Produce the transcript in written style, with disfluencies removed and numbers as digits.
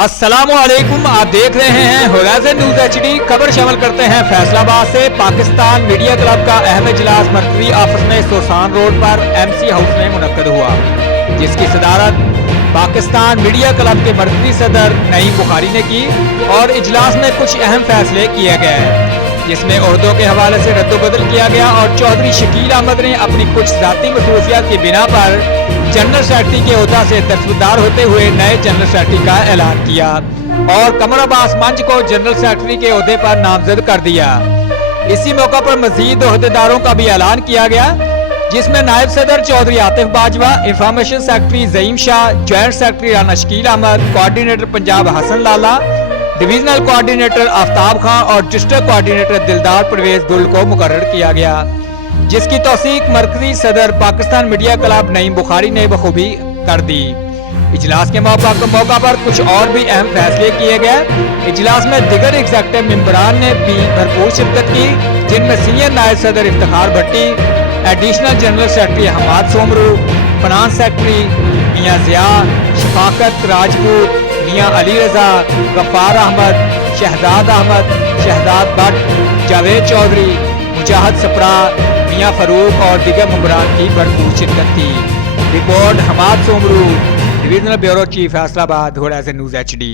अस्सलामुअलैकुम, आप देख रहे हैं होराइजन न्यूज HD। खबर शामिल करते हैं फैसलाबाद से। पाकिस्तान मीडिया क्लब का अहम इजलास मरकजी ऑफिस में सोसान रोड पर MC हाउस में मुनक्कद हुआ, जिसकी सदारत पाकिस्तान मीडिया क्लब के मरकजी सदर नईम बुखारी ने की और इजलास में कुछ अहम फैसले किए गए, जिसमें उर्दू के हवाले से रद्दोबदल किया गया और चौधरी शकील अहमद ने अपनी कुछ ज़ाती मसरूफियात की बिना पर जनरल सेक्रेटरी के ओहदा से तरफदार होते हुए नए जनरल सेक्रेटरी का ऐलान किया और कमर अब्बास मंच को जनरल सेक्रेटरी के ओहदे पर नामजद कर दिया। इसी मौका पर मजीद ओहदेदारों का भी ऐलान किया गया, जिसमें नायब सदर Chaudhry Atif Bajwa, information secretary Zaheem Shah, joint secretary Rana Shakeel Ahmed, coordinator Punjab Hasan Lala, divisional coordinator Aftab Khan और डिस्ट्रिक्ट कोऑर्डिनेटर दिलदार परवेज गुल को मुकर्रर किया गया, जिसकी तौसीक मरकजी सदर पाकिस्तान मीडिया क्लब नईम बुखारी ने बखूबी कर दी। इजलास के मौका पर कुछ और भी अहम फैसले किए गए। इजलास में दिगर एग्जेक्टिव मेंबरान ने भी भरपूर शिरकत की, जिनमें सीनियर नायब सदर Iftikhar Bhatti, additional general secretary Hammad Soomro, finance secretary Mian Zia, Shafqat Rajput, मियाँ अली रजा, गफ्फार अहमद, शहजाद अहमद, शहजाद भट्ट, जावेद चौधरी, मुजाहिद सपरा, मियाँ फरूक और दीगर मेंबरान की भरपूर शिरकत थी। Report Hammad Soomro, divisional bureau chief Faisalabad, Horizon news HD।